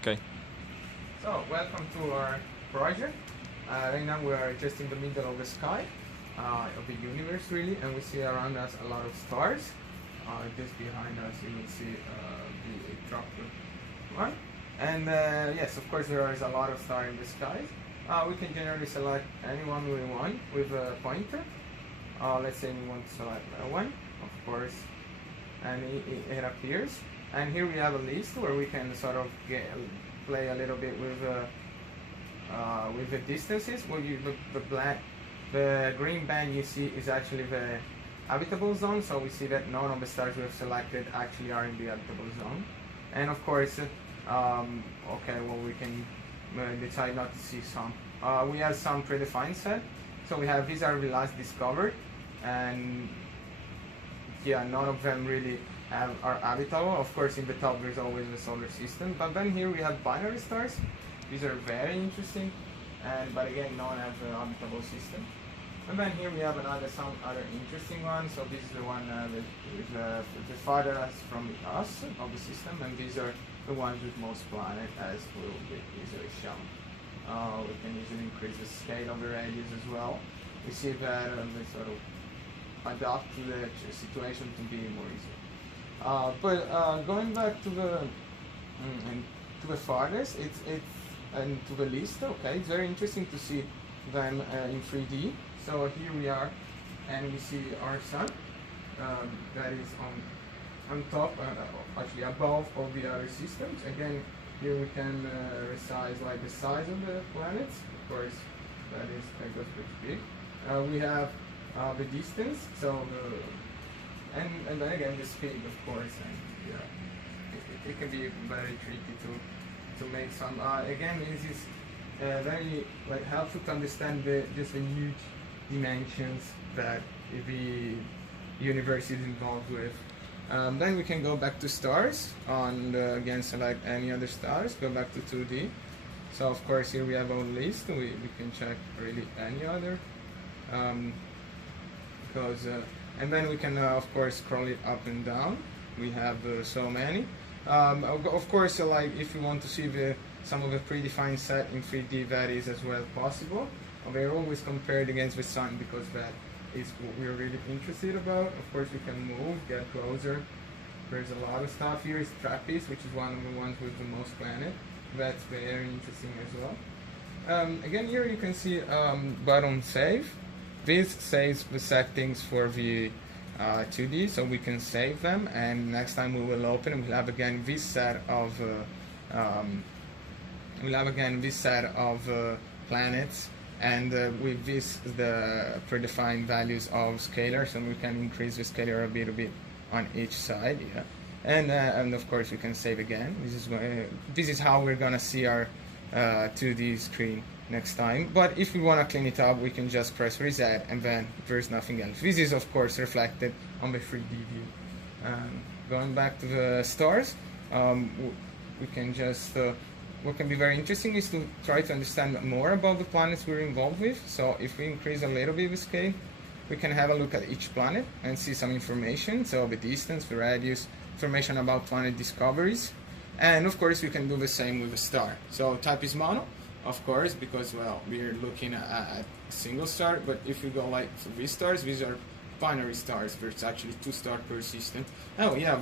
Okay. So, welcome to our project. Right now we are just in the middle of the sky, of the universe really, and we see around us a lot of stars. Just behind us you will see the droplet one. And yes, of course there is a lot of stars in the sky. We can generally select any one we want with a pointer. Let's say we want to select one, of course, and it appears. And here we have a list where we can sort of play a little bit with the distances. Well, the green band you see is actually the habitable zone, so we see that none of the stars we have selected actually are in the habitable zone. And of course, okay, well, we can decide not to see some. We have some predefined set. So we have these are the last discovered, and yeah, none of them really are habitable. Of course, in the top there's always the solar system, but then here we have binary stars. These are very interesting, but again, none have a habitable system. And then here we have some other interesting ones. So this is the one that is the farthest from us of the system, and these are the ones with most planets, as will be easily shown. We can easily increase the scale of the radius as well. We see that they sort of adapt to the situation to be more easy. But going back to the farthest, and to the list. Okay, it's very interesting to see them in 3D. So here we are, and we see our sun that is on top, actually above all the other systems. Again, here we can resize like the size of the planets. Of course, that goes pretty big. We have the distance, so and then again the speed, of course, and yeah, it can be very tricky to make some. Again, this is very helpful to understand just the huge dimensions that the universe is involved with. Then we can go back to stars, and again select any other stars, go back to 2D. So of course here we have our list, we can check really any other, and then we can of course scroll it up and down. We have so many. Of course, if you want to see some of the predefined set in 3D, that is as well possible. We're always compared against the sun because that is what we're really interested about. Of course, we can move, get closer. There's a lot of stuff here. Is TRAPPIST, which is one of the ones with the most planet. That's very interesting as well. Again, here you can see button save. This saves the settings for the 2D, so we can save them, and next time we will open, we'll have again this set of planets, and with this the predefined values of scalars, and we can increase the scalar a bit on each side. Yeah, and of course we can save again. This is how we're gonna see our 2D screen next time. But if we want to clean it up, we can just press reset, and then there's nothing else. This is of course reflected on the 3D view. Going back to the stars, we can just what can be very interesting is to try to understand more about the planets we're involved with. So if we increase a little bit the scale, we can have a look at each planet and see some information. So the distance, the radius, information about planet discoveries, and of course we can do the same with a star. So type is mono, of course, because well, we're looking at a single star. But if you go like for these stars, these are binary stars. There's actually 2 stars per system. Oh yeah.